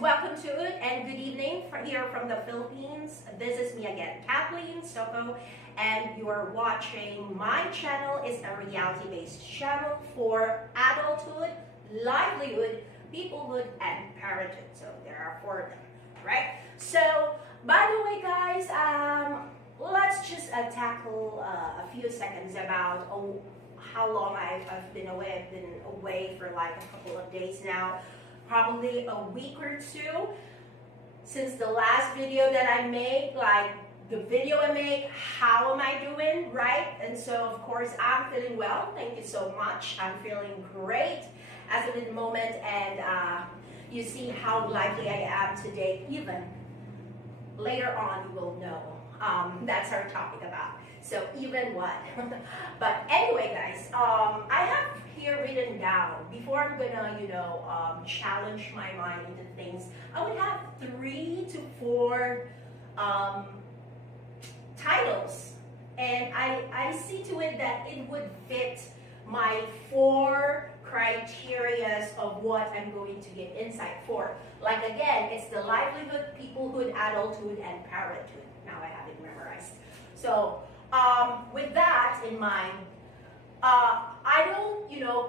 welcome to it and good evening here from the Philippines. This is me again, Kathleen Soko, and you are watching my channel. It's a reality-based channel for adulthood, livelihood, peoplehood, and parenthood. So there are 4 of them, right? So, by the way, guys, let's just tackle a few seconds about how long I've been away. I've been away for like a couple of days now. Probably a week or 2 since the last video that I made, like the video I made, how am I doing, right? And so of course I'm feeling well, thank you so much. I'm feeling great as of the moment, and you see how lively I am today. Even later on you will know that's our topic about. So even what? But anyway, guys, I have here written down, before I'm gonna, challenge my mind into things, I would have 3 to 4 titles, and I see to it that it would fit my 4 criterias of what I'm going to give insight for. Like again, it's the livelihood, peoplehood, adulthood, and parenthood. Now I have it memorized. So with that in mind, I don't,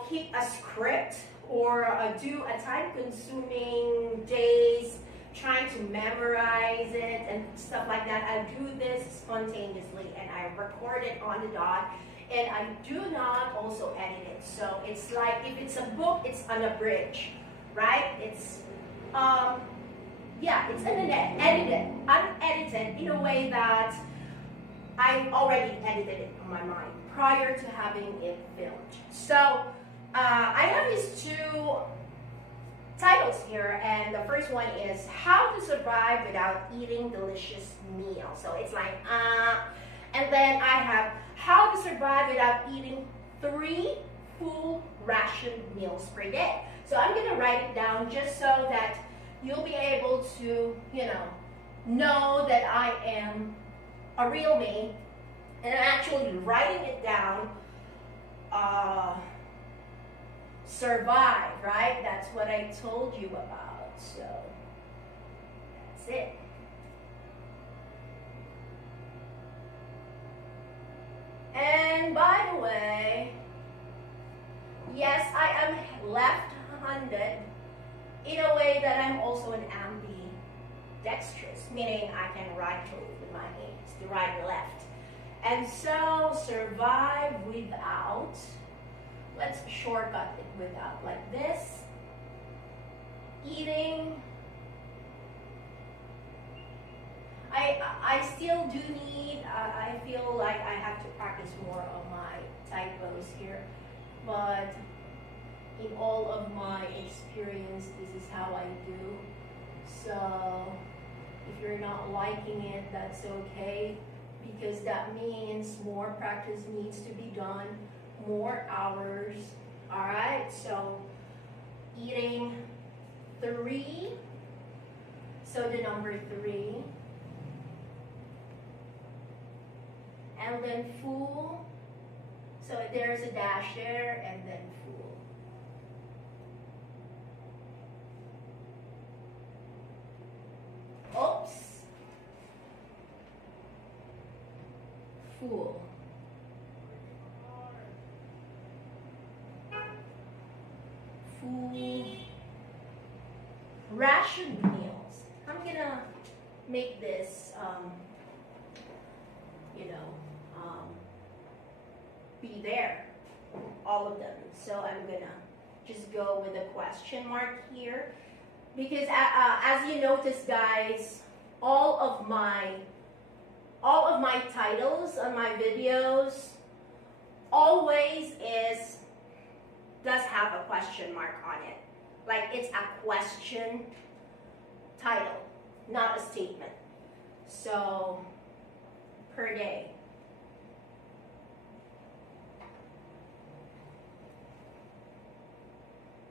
keep a script or do a time-consuming days trying to memorize it and stuff like that. I do this spontaneously, and I record it on the dot, and I do not also edit it. So it's like, if it's a book, it's unabridged, right? It's yeah, it's unedited in a way that I already edited it on my mind prior to having it filmed. So I have these 2 titles here, and the first one is How to Survive Without Eating Delicious Meals. So it's like, and then I have How to Survive Without Eating 3 full ration meals per day. So I'm gonna write it down just so that you'll be able to, know that I am a real me, and I'm actually writing it down. Survive, right? That's what I told you about. So that's it. And by the way, yes, I am left-handed in a way that I'm also an ambidextrous, meaning I can write with my hands, the right and left. And so survive without, let's shortcut it without, like this. Eating. I still do need, I feel like I have to practice more on my typos here, but in all of my experience, this is how I do. So if you're not liking it, that's okay, because that means more practice needs to be done, more hours. All right, so eating 3, so the number 3, and then full, so there's a dash there, and then full. Oops. Full. Full ration meals. I'm gonna make this, be there, all of them. So I'm gonna just go with a question mark here, because as you notice, guys, all of my titles on my videos always does have a question mark on it. Like it's a question title, not a statement. So per day.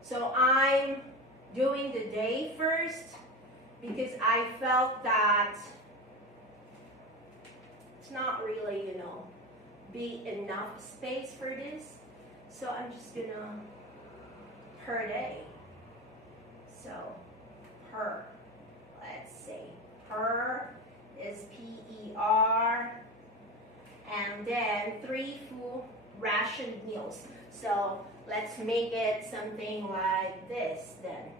So I'm doing the day first because I felt that it's not really, be enough space for this. So I'm just gonna per day. So per. Let's see. Per is P-E-R. And then 3 full ration meals. So let's make it something like this then.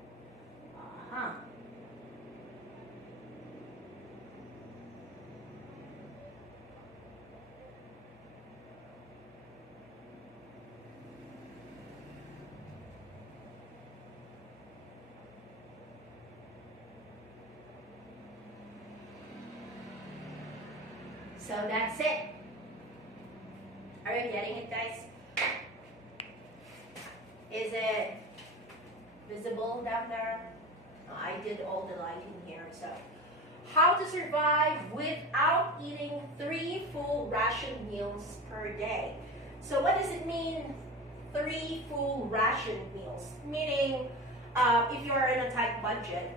So that's it. Are you getting it, guys? Is it visible down there? No, I did all the lighting here. So, how to survive without eating 3 full ration meals per day. So what does it mean, 3 full ration meals? Meaning, if you are in a tight budget,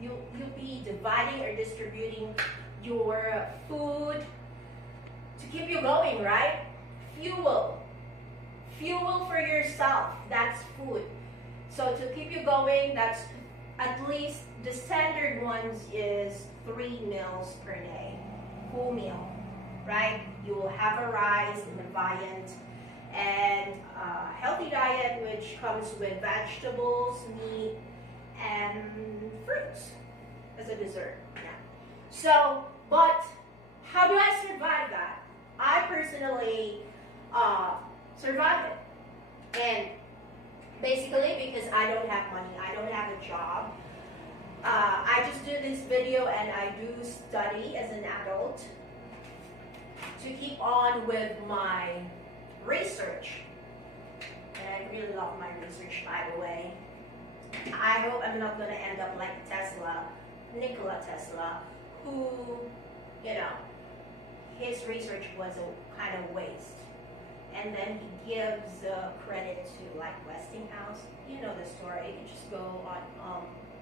you'll be dividing or distributing your food to keep you going, right? Fuel for yourself, that's food. So to keep you going, that's at least the standard ones is 3 meals per day, full meal, right? You will have a rice and a viand and a healthy diet which comes with vegetables, meat, and fruits as a dessert. Yeah. So, but how do I survive that? I personally survive it. And basically because I don't have money, I don't have a job. I just do this video and I do study as an adult to keep on with my research. And I really love my research, by the way. I hope I'm not going to end up like Tesla, Nikola Tesla, who, you know, his research was a kind of waste. And then he gives credit to like Westinghouse. You know the story. You can just go on,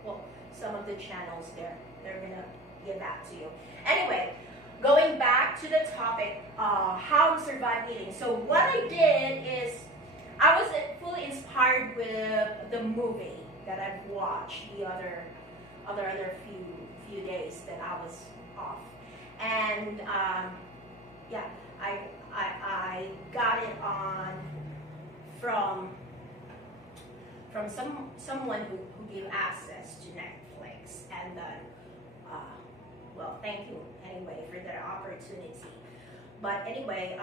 well, some of the channels there. They're going to give that to you. Anyway, going back to the topic, how to survive eating. So what I did is, I was fully inspired with the movie that I've watched the other few days that I was off. And yeah, I got it on from someone who gave access to Netflix, and then well, thank you anyway for their opportunity. But anyway,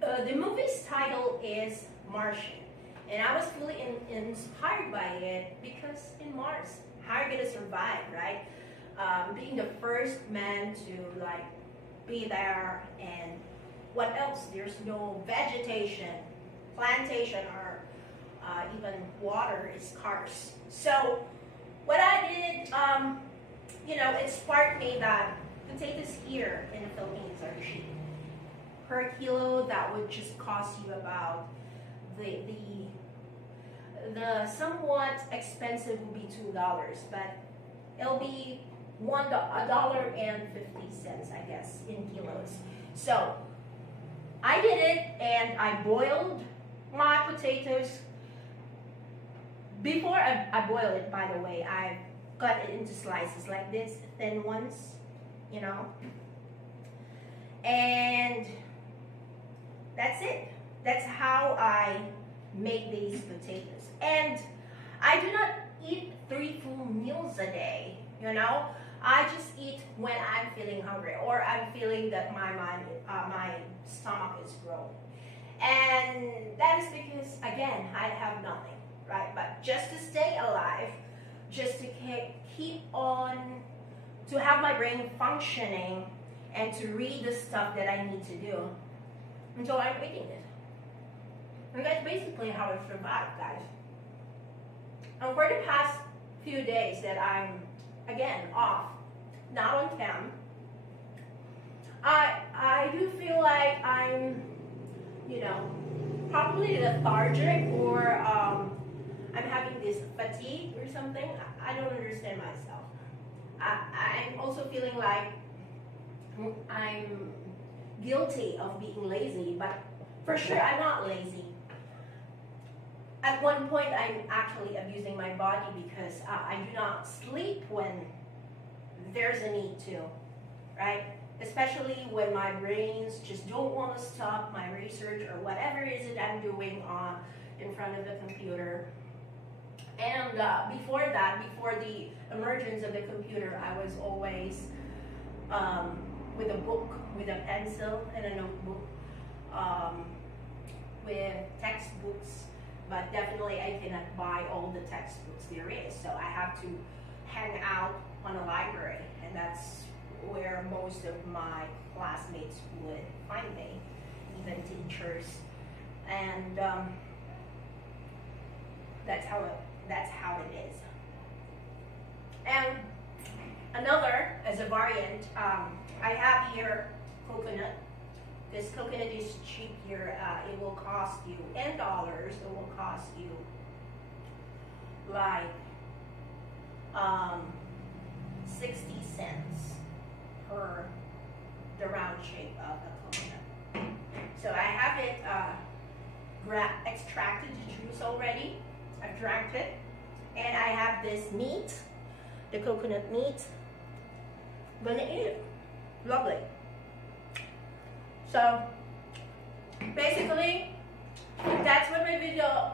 the movie's title is Martian, and I was fully inspired by it because in Mars, how are you gonna survive, right? Being the first man to like be there, and what else? There's no vegetation, plantation, or even water is scarce. So what I did, you know, it sparked me that potatoes here in the Philippines are cheap. Per kilo, that would just cost you about the somewhat expensive would be $2, but it'll be $1.50, I guess, in kilos. So I did it, and I boiled my potatoes. Before I boil it, by the way, I cut it into slices like this, thin ones, you know. And that's it. That's how I make these potatoes. And I do not eat 3 full meals a day, you know. I just eat when I'm feeling hungry, or I'm feeling that my stomach is growing. And that is because, again, I have nothing, right? But just to stay alive, just to keep on, to have my brain functioning, and to read the stuff that I need to do. And so I'm eating it. And that's basically how I survive, guys. And for the past few days that I'm, again, off, not on cam, I do feel like I'm, you know, probably lethargic, or I'm having this fatigue or something. I don't understand myself. I'm also feeling like I'm guilty of being lazy, but for sure I'm not lazy. at one point, I'm actually abusing my body because I do not sleep when there's a need to, right? Especially when my brains just don't want to stop my research or whatever it is that I'm doing in front of the computer. And before that, before the emergence of the computer, I was always with a book, with a pencil and a notebook, with textbooks, but definitely I cannot buy all the textbooks there is, so I have to hang out on a library, and that's where most of my classmates would find me, even teachers, and that's how it is. And another, as a variant, I have here coconut. This coconut is cheap here. It will cost you in dollars. It will cost you like 60 cents per the round shape of the coconut. So I have it extracted the juice already. I've drank it, and I have this meat, the coconut meat. I'm gonna eat it. Lovely. So basically, that's what my video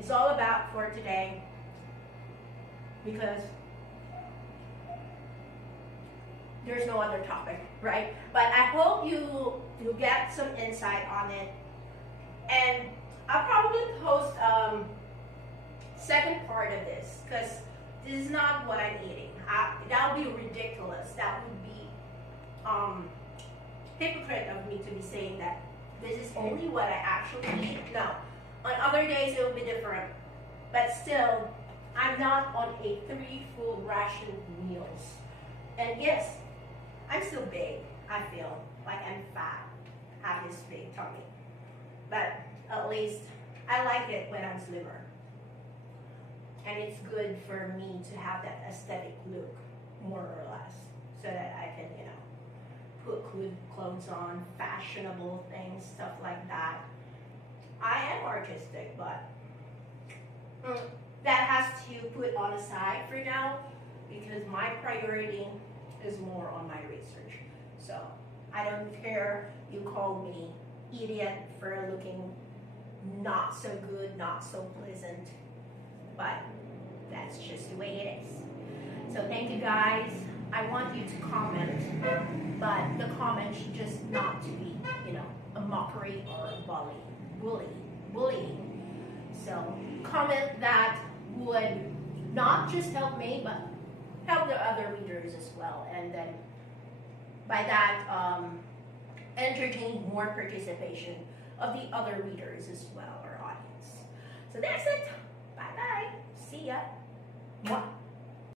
is all about for today, because there's no other topic, right? But I hope you get some insight on it, and I'll probably post second part of this, because this is not what I'm eating. That would be ridiculous. That would be hypocrite of me to be saying that this is only what I actually eat. No, on other days it will be different, but still, I'm not on a 3 full ration meals. And yes, I'm still big. I feel like I'm fat, have this big tummy, but at least I like it when I'm slimmer. And it's good for me to have that aesthetic look, more or less, so that I can, put clothes on, fashionable things, stuff like that. I am artistic, but that has to put on the side for now, because my priority is more on my research. So I don't care you call me idiot for looking not so good, not so pleasant, but that's just the way it is. So thank you guys. I want you to comment, but the comment should just not to be, a mockery or a bullying. So comment that would not just help me, but help the other readers as well. And then by that, entertain more participation of the other readers as well, or audience. So that's it. Bye-bye. See ya. Mwah.